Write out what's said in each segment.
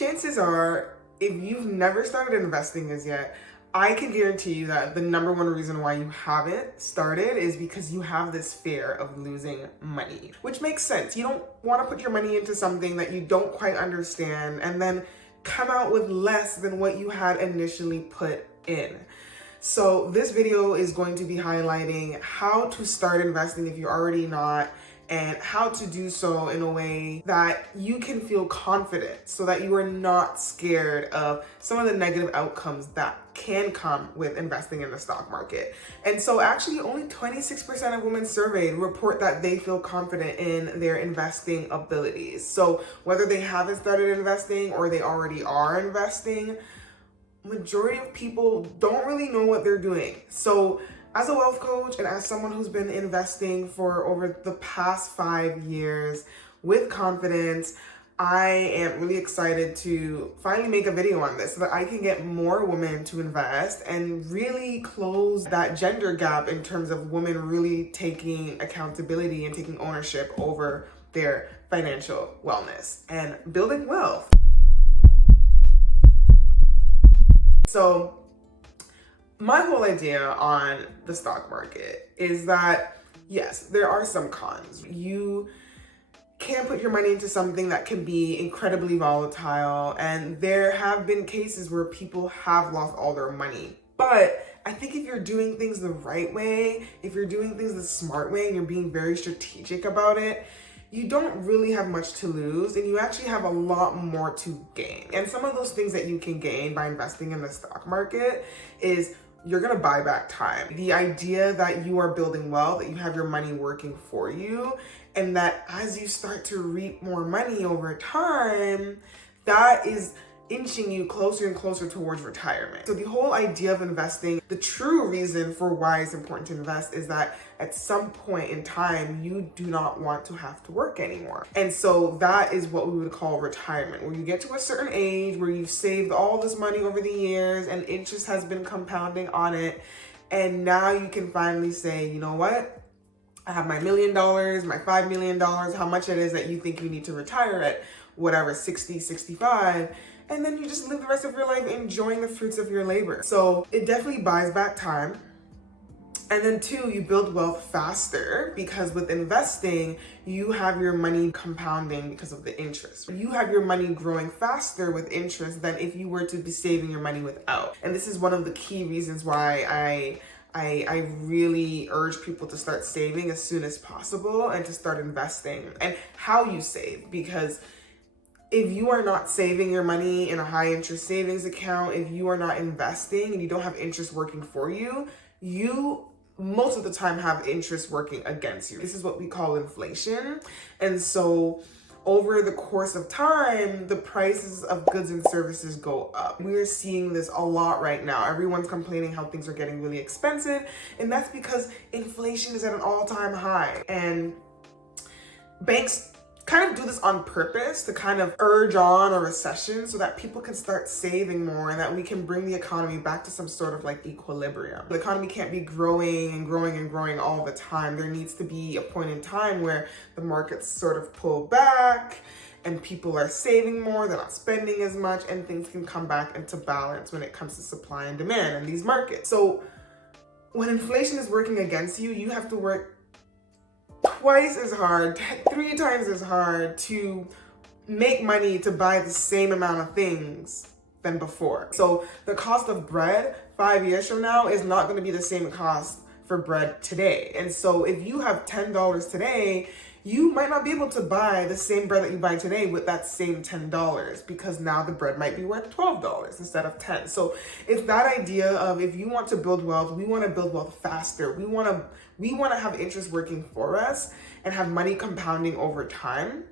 chances are, if you've never started investing as yet, I can guarantee you that the number one reason why you haven't started is because you have this fear of losing money, which makes sense. You don't want to put your money into something that you don't quite understand and then come out with less than what you had initially put in. So this video is going to be highlighting how to start investing if you're already not, and how to do so in a way that you can feel confident so that you are not scared of some of the negative outcomes that can come with investing in the stock market. And so actually only 26% of women surveyed report that they feel confident in their investing abilities. So whether they haven't started investing or they already are investing, majority of people don't really know what they're doing. So as a wealth coach and as someone who's been investing for over the past 5 years with confidence, I am really excited to finally make a video on this so that I can get more women to invest and really close that gender gap in terms of women really taking accountability and taking ownership over their financial wellness and building wealth. So my whole idea on the stock market is that, yes, there are some cons. You can put your money into something that can be incredibly volatile, and there have been cases where people have lost all their money. But I think if you're doing things the right way, if you're doing things the smart way, and you're being very strategic about it, you don't really have much to lose, and you actually have a lot more to gain. And some of those things that you can gain by investing in the stock market is you're gonna buy back time. The idea that you are building wealth, that you have your money working for you, and that as you start to reap more money over time, that is inching you closer and closer towards retirement. So the whole idea of investing, the true reason for why it's important to invest is that at some point in time, you do not want to have to work anymore. And so that is what we would call retirement, where you get to a certain age where you've saved all this money over the years and interest has been compounding on it. And now you can finally say, you know what? I have my $1 million, my $5 million, how much it is that you think you need to retire at, whatever, 60, 65. And then you just live the rest of your life enjoying the fruits of your labor. So it definitely buys back time. And then two, you build wealth faster because with investing, you have your money compounding because of the interest. You have your money growing faster with interest than if you were to be saving your money without. And this is one of the key reasons why I really urge people to start saving as soon as possible and to start investing and how you save, because if you are not saving your money in a high interest savings account, if you are not investing and you don't have interest working for you, you most of the time have interest working against you. This is what we call inflation. And so over the course of time, the prices of goods and services go up. We're seeing this a lot right now. Everyone's complaining how things are getting really expensive. And that's because inflation is at an all-time high. And banks kind of do this on purpose to kind of urge on a recession so that people can start saving more and that we can bring the economy back to some sort of like equilibrium. The economy can't be growing and growing and growing all the time. There needs to be a point in time where the markets sort of pull back and people are saving more, they're not spending as much, and things can come back into balance when it comes to supply and demand in these markets. So when inflation is working against you, you have to work twice as hard, 3 times as hard to make money to buy the same amount of things than before. So the cost of bread 5 years from now is not going to be the same cost for bread today. And so if you have $10 today, you might not be able to buy the same bread that you buy today with that same $10 because now the bread might be worth $12 instead of $10. So it's that idea of if you want to build wealth, we want to build wealth faster. We want to have interest working for us and have money compounding over time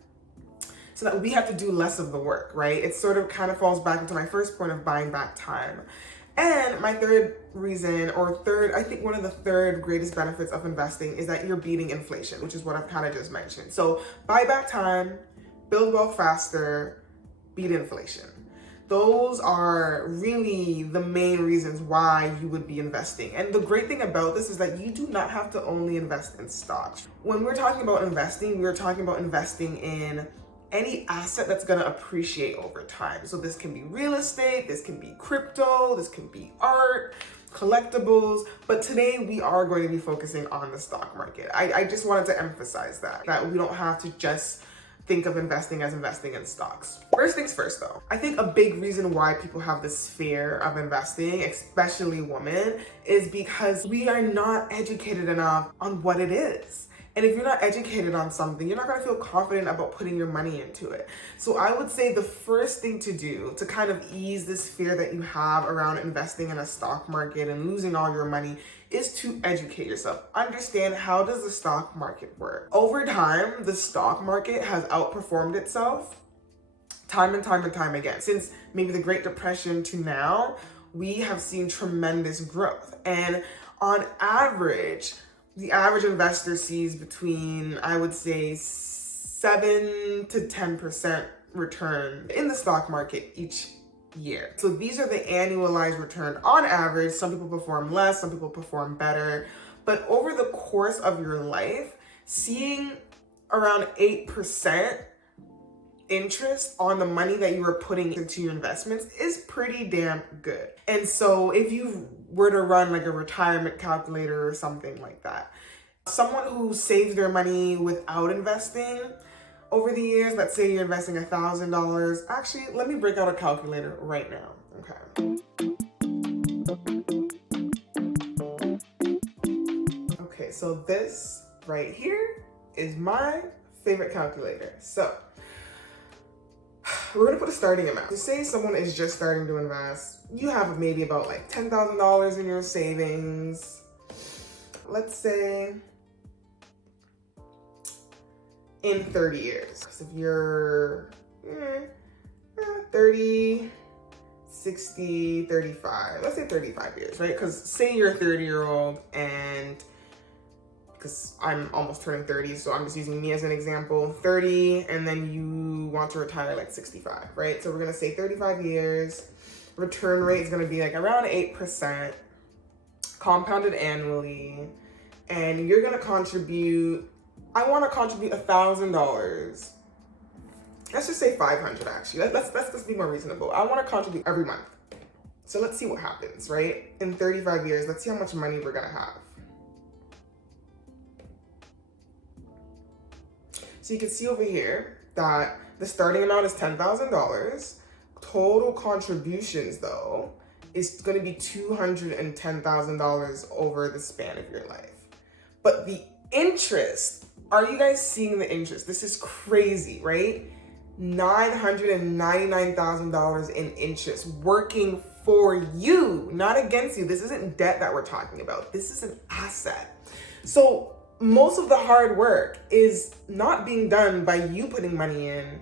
so that we have to do less of the work, right? It sort of kind of falls back into my first point of buying back time. And my third reason, I think one of the third greatest benefits of investing is that you're beating inflation, which is what I've kind of just mentioned. So buy back time, build wealth faster, beat inflation. Those are really the main reasons why you would be investing. And the great thing about this is that you do not have to only invest in stocks. When we're talking about investing, we're talking about investing in any asset that's gonna appreciate over time. So this can be real estate, this can be crypto, this can be art, collectibles, but today we are going to be focusing on the stock market. I just wanted to emphasize that we don't have to just think of investing as investing in stocks. First things first though, I think a big reason why people have this fear of investing, especially women, is because we are not educated enough on what it is. And if you're not educated on something, you're not gonna feel confident about putting your money into it. So I would say the first thing to do to kind of ease this fear that you have around investing in a stock market and losing all your money is to educate yourself. Understand, how does the stock market work? Over time, the stock market has outperformed itself time and time and time again. Since maybe the Great Depression to now, we have seen tremendous growth. And on average, the average investor sees between, I would say, 7 to 10% return in the stock market each year. So these are the annualized return on average. Some people perform less, some people perform better. But over the course of your life, seeing around 8% interest on the money that you are putting into your investments is pretty damn good. And so if you were to run like a retirement calculator or something like that, someone who saves their money without investing over the years, let's say you're investing $1,000. Actually, let me break out a calculator right now. Okay, so this right here is my favorite calculator. So we're gonna put a starting amount. To say someone is just starting to invest, you have maybe about like $10,000 in your savings. Let's say in 30 years. Because if you're 30, 60, 35, let's say 35 years, right? Because say you're a 30-year-old and because I'm almost turning 30, so I'm just using me as an example, 30, and then you want to retire like 65, right? So we're gonna say 35 years, return rate is gonna be like around 8%, compounded annually, and you're gonna contribute, I wanna contribute $1,000. Let's just say 500 actually, let's be more reasonable. I wanna contribute every month. So let's see what happens, right? In 35 years, let's see how much money we're gonna have. So you can see over here that the starting amount is $10,000. Total contributions though is gonna be $210,000 over the span of your life. But the interest, are you guys seeing the interest? This is crazy, right? $999,000 in interest working for you, not against you. This isn't debt that we're talking about. This is an asset. So most of the hard work is not being done by you putting money in.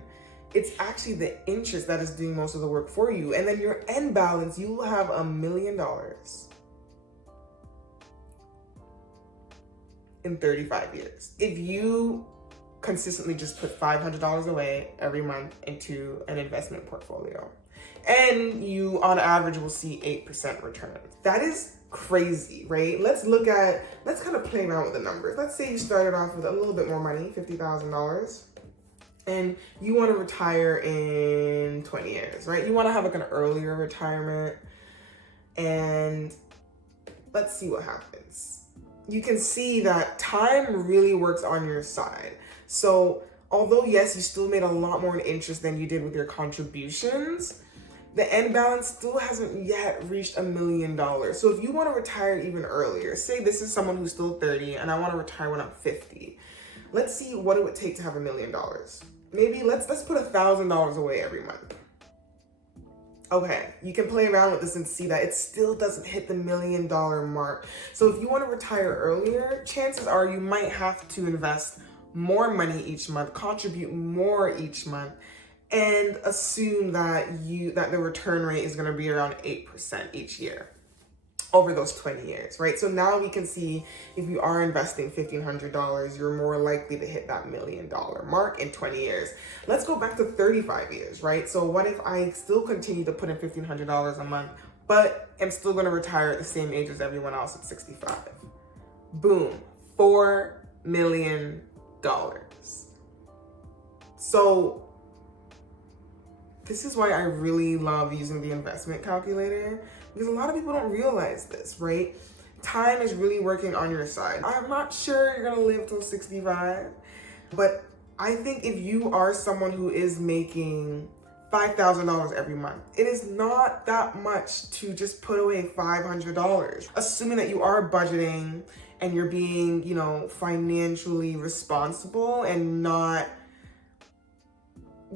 It's actually the interest that is doing most of the work for you. And then your end balance, you will have $1 million in 35 years. If you consistently just put $500 away every month into an investment portfolio, and you on average will see 8% return. That is crazy, right? Let's kind of play around with the numbers. Let's say you started off with a little bit more money, $50,000, and you want to retire in 20 years, right? You want to have like an earlier retirement, and let's see what happens. You can see that time really works on your side. So although yes, you still made a lot more in interest than you did with your contributions, the end balance still hasn't yet reached $1 million. So if you want to retire even earlier, say this is someone who's still 30 and I want to retire when I'm 50. Let's see what it would take to have $1 million. Maybe let's put $1,000 away every month. Okay, you can play around with this and see that it still doesn't hit the $1 million mark. So if you want to retire earlier, chances are you might have to invest more money each month, contribute more each month, and assume that the return rate is going to be around 8% each year over those 20 years, right? So now we can see if you are investing $1,500, you're more likely to hit that $1 million mark in 20 years. Let's go back to 35 years, right? So what if I still continue to put in $1,500 a month, but I'm still going to retire at the same age as everyone else at 65? Boom, $4 million. So This is why I really love using the investment calculator, because a lot of people don't realize this, right? Time is really working on your side. I'm not sure you're gonna live till 65, but I think if you are someone who is making $5,000 every month, it is not that much to just put away $500. Assuming that you are budgeting and you're being, financially responsible and not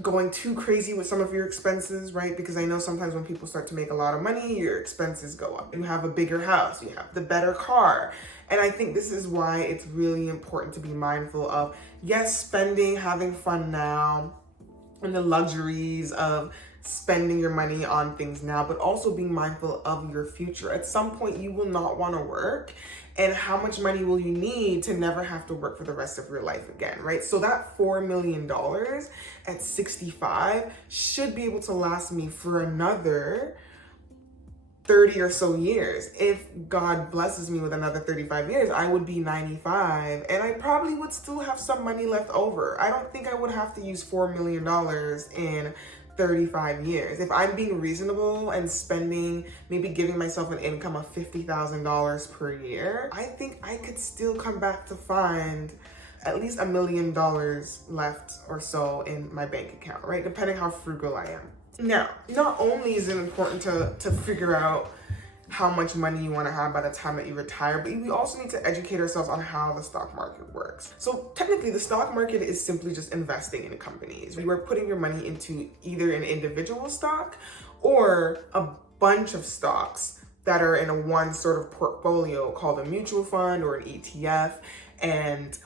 going too crazy with some of your expenses, right? Because I know sometimes when people start to make a lot of money, your expenses go up. You have a bigger house, you have the better car. And I think this is why it's really important to be mindful of, yes, spending, having fun now, and the luxuries of spending your money on things now, but also being mindful of your future. At some point, you will not want to work. And how much money will you need to never have to work for the rest of your life again, right? So that $4 million at 65 should be able to last me for another 30 or so years. If God blesses me with another 35 years, I would be 95 and I probably would still have some money left over. I don't think I would have to use $4 million in 35 years. If I'm being reasonable and spending, maybe giving myself an income of $50,000 per year, I think I could still come back to find at least $1 million left or so in my bank account, right? Depending how frugal I am. Now, not only is it important to figure out how much money you want to have by the time that you retire, but we also need to educate ourselves on how the stock market works. So technically, the stock market is simply just investing in companies. You are putting your money into either an individual stock or a bunch of stocks that are in a one sort of portfolio called a mutual fund or an ETF. And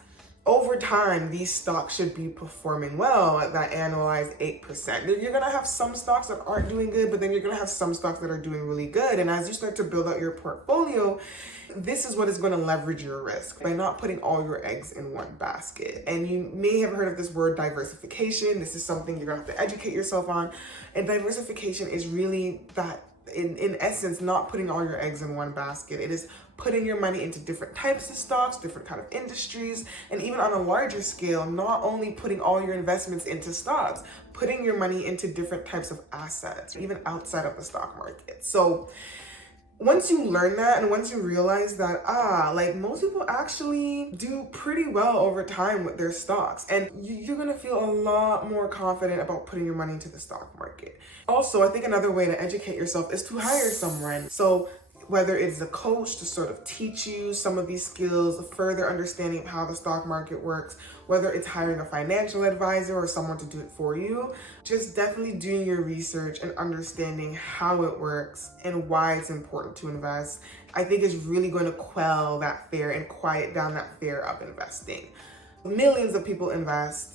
over time, these stocks should be performing well at that annualized 8%. You're gonna have some stocks that aren't doing good, but then you're gonna have some stocks that are doing really good. And as you start to build out your portfolio, this is what is gonna leverage your risk by not putting all your eggs in one basket. And you may have heard of this word diversification. This is something you're gonna have to educate yourself on. And diversification is really that, in essence, not putting all your eggs in one basket. It is putting your money into different types of stocks, different kind of industries, and even on a larger scale, not only putting all your investments into stocks, putting your money into different types of assets, even outside of the stock market. So once you learn that and once you realize that, most people actually do pretty well over time with their stocks, and you're gonna feel a lot more confident about putting your money into the stock market. Also, I think another way to educate yourself is to hire someone. So whether it's a coach to sort of teach you some of these skills, a further understanding of how the stock market works, whether it's hiring a financial advisor or someone to do it for you, just definitely doing your research and understanding how it works and why it's important to invest, I think is really going to quell that fear and quiet down that fear of investing. Millions of people invest.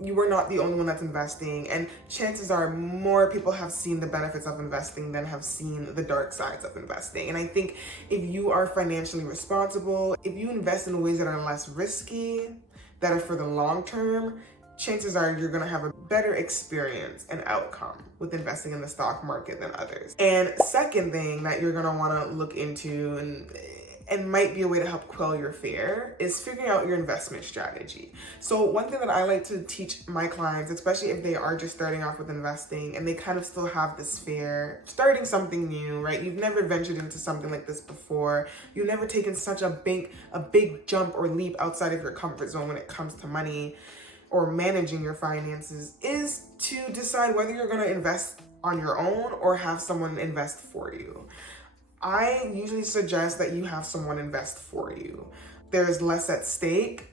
You are not the only one that's investing, and chances are more people have seen the benefits of investing than have seen the dark sides of investing. And I think if you are financially responsible, if you invest in ways that are less risky, that are for the long term, chances are you're gonna have a better experience and outcome with investing in the stock market than others. And second thing that you're gonna wanna look into and might be a way to help quell your fear is figuring out your investment strategy. So one thing that I like to teach my clients, especially if they are just starting off with investing and they kind of still have this fear, starting something new, right? You've never ventured into something like this before. You've never taken such a big jump or leap outside of your comfort zone when it comes to money or managing your finances, is to decide whether you're gonna invest on your own or have someone invest for you. I usually suggest that you have someone invest for you. There's less at stake.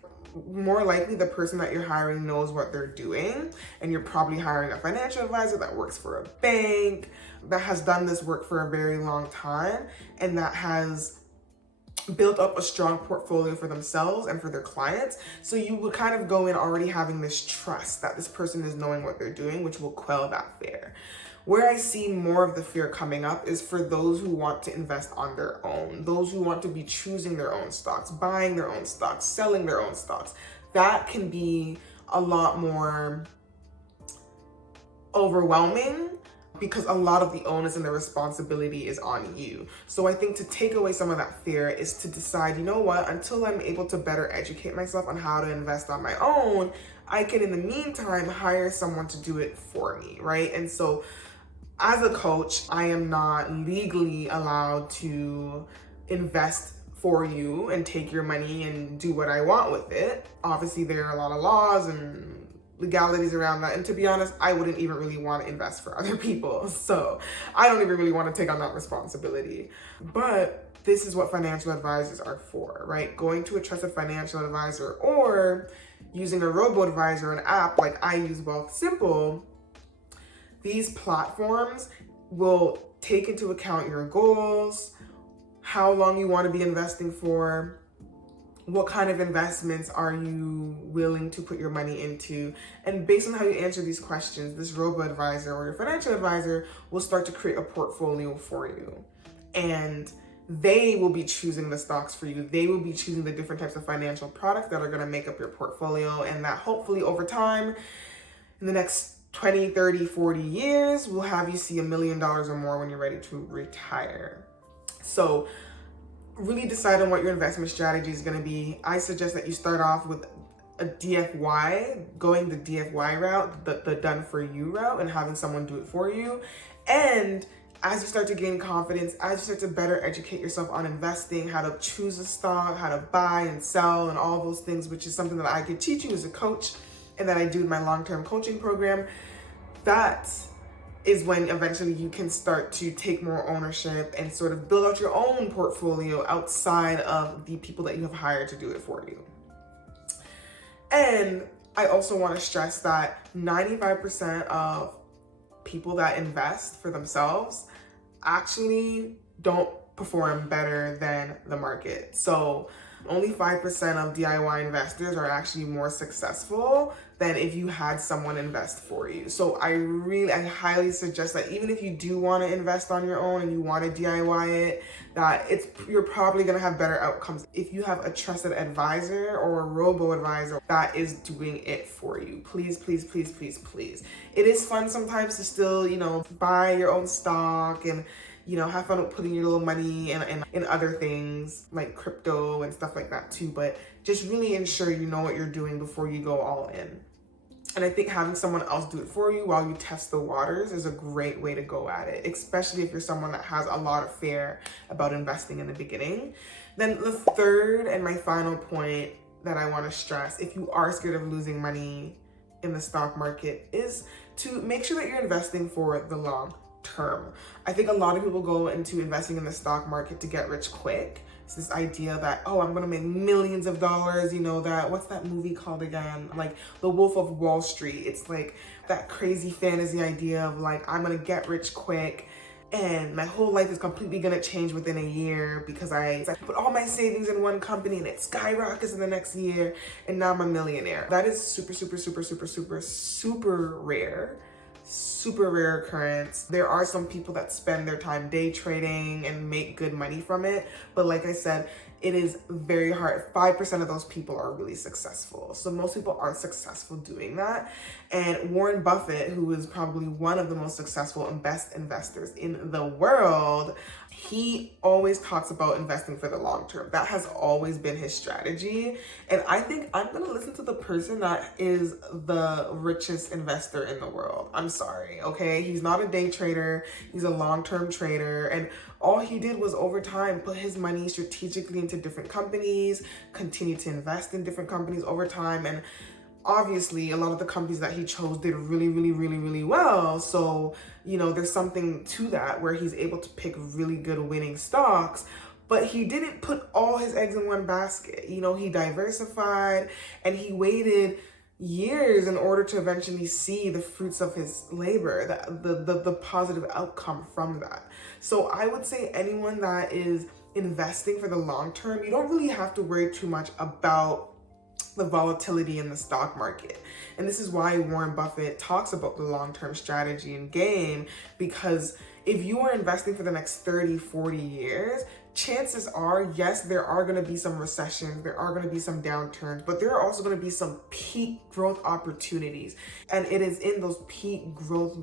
More likely the person that you're hiring knows what they're doing, and you're probably hiring a financial advisor that works for a bank, that has done this work for a very long time, and that has built up a strong portfolio for themselves and for their clients. So you would kind of go in already having this trust that this person is knowing what they're doing, which will quell that fear. Where I see more of the fear coming up is for those who want to invest on their own, those who want to be choosing their own stocks, buying their own stocks, selling their own stocks. That can be a lot more overwhelming because a lot of the onus and the responsibility is on you. So I think to take away some of that fear is to decide, you know what, until I'm able to better educate myself on how to invest on my own, I can, in the meantime, hire someone to do it for me, right? And so as a coach, I am not legally allowed to invest for you and take your money and do what I want with it. Obviously, there are a lot of laws and legalities around that. And to be honest, I wouldn't even really want to invest for other people. So I don't even really want to take on that responsibility. But this is what financial advisors are for, right? Going to a trusted financial advisor or using a robo-advisor, an app like I use Wealth Simple. These platforms will take into account your goals, how long you want to be investing for, what kind of investments are you willing to put your money into, and based on how you answer these questions, this robo-advisor or your financial advisor will start to create a portfolio for you. And they will be choosing the stocks for you. They will be choosing the different types of financial products that are going to make up your portfolio, and that hopefully over time, in the next 20, 30, 40 years, will have you see $1 million or more when you're ready to retire. So really decide on what your investment strategy is going to be. I suggest that you start off with a DFY, going the DFY route, the done for you route, and having someone do it for you. And as you start to gain confidence, as you start to better educate yourself on investing, how to choose a stock, how to buy and sell, and all those things, which is something that I could teach you as a coach and that I do in my long-term coaching program, that is when eventually you can start to take more ownership and sort of build out your own portfolio outside of the people that you have hired to do it for you. And I also want to stress that 95% of people that invest for themselves actually don't perform better than the market. So only 5% of DIY investors are actually more successful than if you had someone invest for you. So I highly suggest that even if you do want to invest on your own and you want to DIY it, that you're probably going to have better outcomes if you have a trusted advisor or a robo-advisor that is doing it for you. Please, please, please, please, please. It is fun sometimes to still, buy your own stock and have fun with putting your little money in other things like crypto and stuff like that too. But just really ensure you know what you're doing before you go all in. And I think having someone else do it for you while you test the waters is a great way to go at it, especially if you're someone that has a lot of fear about investing in the beginning. Then the third and my final point that I want to stress, if you are scared of losing money in the stock market, is to make sure that you're investing for the long term. I think a lot of people go into investing in the stock market to get rich quick. It's this idea that, oh, I'm gonna make millions of dollars, what's that movie called again? Like The Wolf of Wall Street. It's like that crazy fantasy idea of like, I'm gonna get rich quick and my whole life is completely gonna change within a year because I put all my savings in one company and it skyrockets in the next year and now I'm a millionaire. That is super, super, super, super, super, super rare. Super rare occurrence. There are some people that spend their time day trading and make good money from it. But like I said, it is very hard. 5% of those people are really successful. So most people aren't successful doing that. And Warren Buffett, who is probably one of the most successful and best investors in the world, he always talks about investing for the long term. That has always been his strategy. And I think I'm gonna listen to the person that is the richest investor in the world. I'm sorry, okay? He's not a day trader, he's a long-term trader. And all he did was over time put his money strategically into different companies, continue to invest in different companies over time. And obviously a lot of the companies that he chose did really, really, really, really well. So, there's something to that where he's able to pick really good winning stocks, but he didn't put all his eggs in one basket. He diversified and he waited years in order to eventually see the fruits of his labor, the positive outcome from that. So I would say anyone that is investing for the long term, you don't really have to worry too much about the volatility in the stock market. And this is why Warren Buffett talks about the long-term strategy and game, because if you are investing for the next 30, 40 years, chances are, yes, there are going to be some recessions, there are going to be some downturns, but there are also going to be some peak growth opportunities. And it is in those peak growth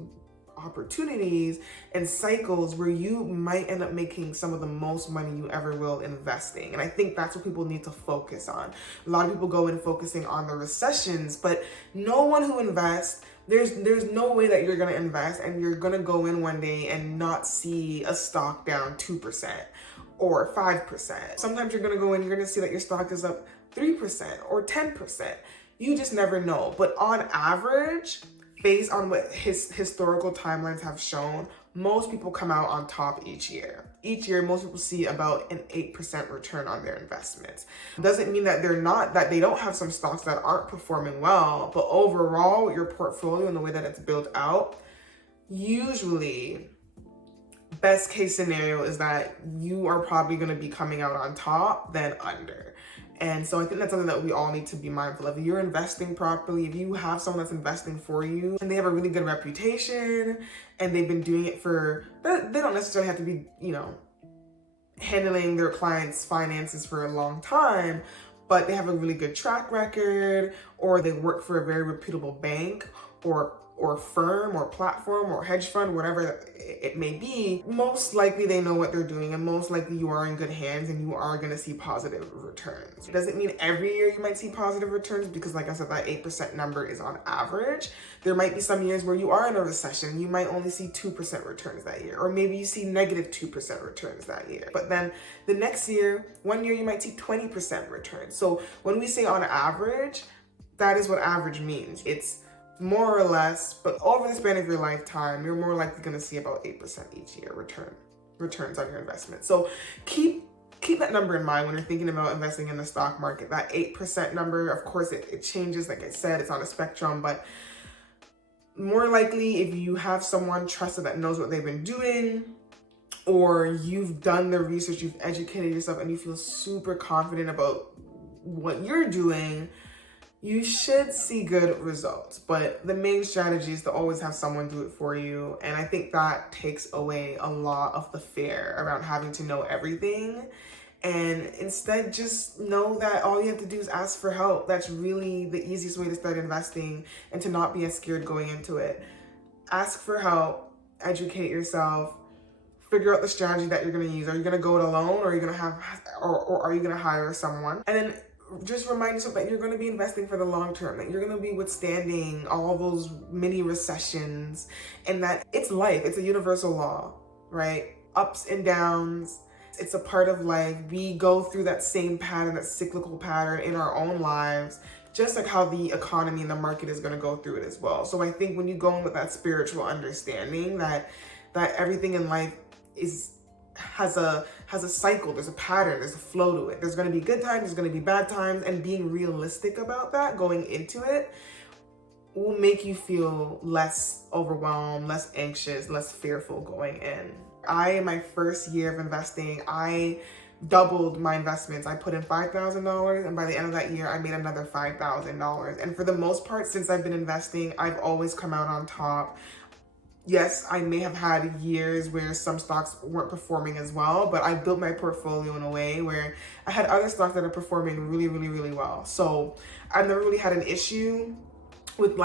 opportunities and cycles where you might end up making some of the most money you ever will investing. And I think that's what people need to focus on. A lot of people go in focusing on the recessions, but no one who invests, there's no way that you're going to invest and you're going to go in one day and not see a stock down 2% or 5%. Sometimes you're going to go in, you're going to see that your stock is up 3% or 10%. You just never know. But on average, based on what historical timelines have shown, most people come out on top each year. Each year, most people see about an 8% return on their investments. Doesn't mean that that they don't have some stocks that aren't performing well, but overall, your portfolio and the way that it's built out, usually, best case scenario is that you are probably going to be coming out on top than under. And so I think that's something that we all need to be mindful of. If you're investing properly, if you have someone that's investing for you and they have a really good reputation and they've been doing it they don't necessarily have to be, handling their clients' finances for a long time, but they have a really good track record, or they work for a very reputable bank or firm or platform or hedge fund, whatever it may be, most likely they know what they're doing, and most likely you are in good hands and you are going to see positive returns. It doesn't mean every year you might see positive returns, because like I said, that 8% number is on average. There might be some years where you are in a recession, you might only see 2% returns that year, or maybe you see negative 2% returns that year. But then the next year, one year you might see 20% returns. So when we say on average, that is what average means. It's more or less, but over the span of your lifetime, you're more likely going to see about 8% each year returns on your investment. So keep that number in mind when you're thinking about investing in the stock market. That 8% number, of course, it changes. Like I said, it's on a spectrum, but more likely if you have someone trusted that knows what they've been doing, or you've done the research, you've educated yourself, and you feel super confident about what you're doing, you should see good results. But the main strategy is to always have someone do it for you. And I think that takes away a lot of the fear around having to know everything. And instead, just know that all you have to do is ask for help. That's really the easiest way to start investing and to not be as scared going into it. Ask for help, educate yourself, figure out the strategy that you're going to use. Are you going to go it alone, or are you going to or are you going to hire someone? And then just remind yourself that you're going to be investing for the long term, that you're going to be withstanding all those mini recessions, and that it's life. It's a universal law, right? Ups and downs. It's a part of life. We go through that same pattern, that cyclical pattern in our own lives, just like how the economy and the market is going to go through it as well. So I think when you go in with that spiritual understanding that everything in life has a cycle, there's a pattern, there's a flow to it. There's going to be good times, there's going to be bad times, and being realistic about that going into it will make you feel less overwhelmed, less anxious, less fearful going in. In my first year of investing, I doubled my investments. I put in $5,000, and by the end of that year, I made another $5,000. And for the most part, since I've been investing, I've always come out on top. Yes, I may have had years where some stocks weren't performing as well, but I built my portfolio in a way where I had other stocks that are performing really, really, really well. So I've never really had an issue with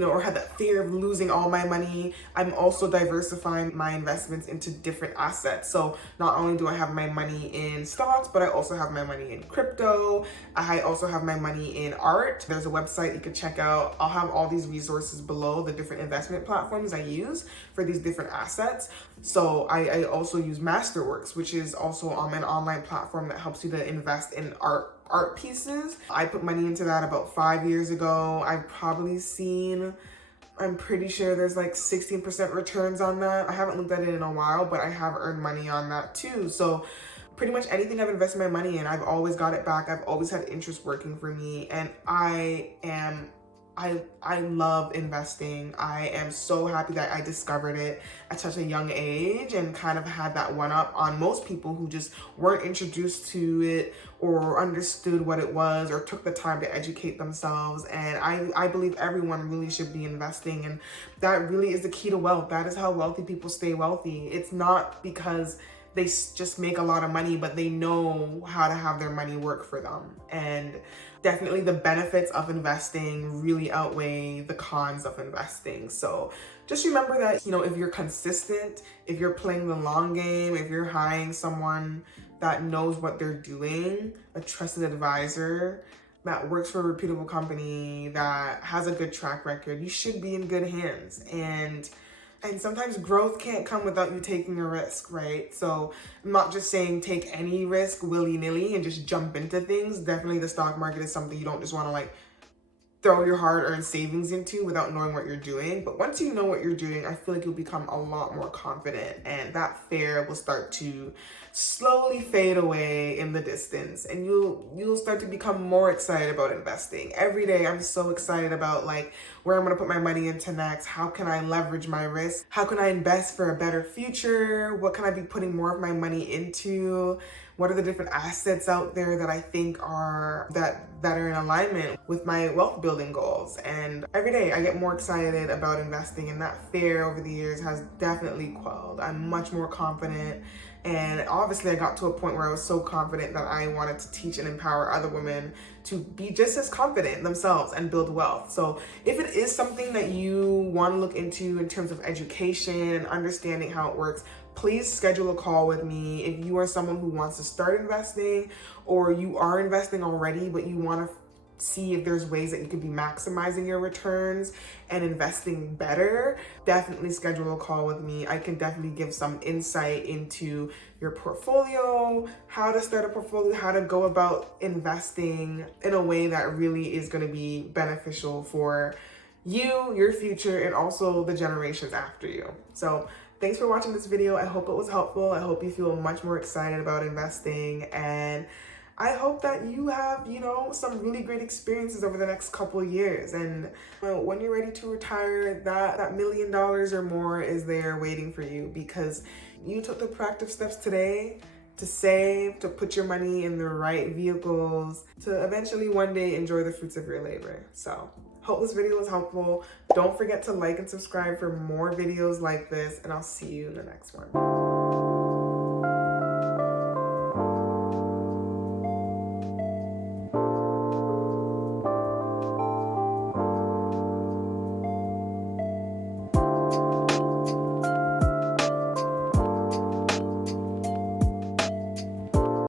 or had that fear of losing all my money. I'm also diversifying my investments into different assets. So not only do I have my money in stocks, but I also have my money in crypto. I also have my money in art. There's a website you could check out. I'll have all these resources below, the different investment platforms I use for these different assets. So I also use Masterworks, which is also an online platform that helps you to invest in art pieces. I put money into that about 5 years ago. I've probably seen, I'm pretty sure there's 16% returns on that. I haven't looked at it in a while, but I have earned money on that too. So pretty much anything I've invested my money in, I've always got it back. I've always had interest working for me, and I love investing. I am so happy that I discovered it at such a young age and kind of had that one up on most people who just weren't introduced to it or understood what it was or took the time to educate themselves. And I believe everyone really should be investing, and that really is the key to wealth. That is how wealthy people stay wealthy. It's not because they just make a lot of money, but they know how to have their money work for them. And definitely the benefits of investing really outweigh the cons of investing. So just remember that, you know, if you're consistent, if you're playing the long game, if you're hiring someone that knows what they're doing, a trusted advisor that works for a reputable company, that has a good track record, you should be in good hands. And sometimes growth can't come without you taking a risk, right? So I'm not just saying take any risk willy-nilly and just jump into things. Definitely the stock market is something you don't just want to like throw your hard-earned savings into without knowing what you're doing. But once you know what you're doing, I feel like you'll become a lot more confident, and that fear will start to slowly fade away in the distance, and you'll start to become more excited about investing. Every day I'm so excited about like where I'm going to put my money into next. How can I leverage my risk? How can I invest for a better future? What can I be putting more of my money into? What are the different assets out there that I think are that are in alignment with my wealth building goals? And every day I get more excited about investing, and that fear over the years has definitely quelled. I'm much more confident, and obviously I got to a point where I was so confident that I wanted to teach and empower other women to be just as confident themselves and build wealth. So if it is something that you want to look into in terms of education and understanding how it works, please schedule a call with me. If you are someone who wants to start investing, or you are investing already but you want to see if there's ways that you could be maximizing your returns and investing better, definitely schedule a call with me. I can definitely give some insight into your portfolio, how to start a portfolio, how to go about investing in a way that really is going to be beneficial for you, your future, and also the generations after you. So thanks for watching this video. I hope it was helpful. I hope you feel much more excited about investing, and I hope that you have, you know, some really great experiences over the next couple of years. And when you're ready to retire, that $1 million or more is there waiting for you, because you took the proactive steps today to save, to put your money in the right vehicles, to eventually one day enjoy the fruits of your labor. So hope this video was helpful. Don't forget to like and subscribe for more videos like this, and I'll see you in the next one.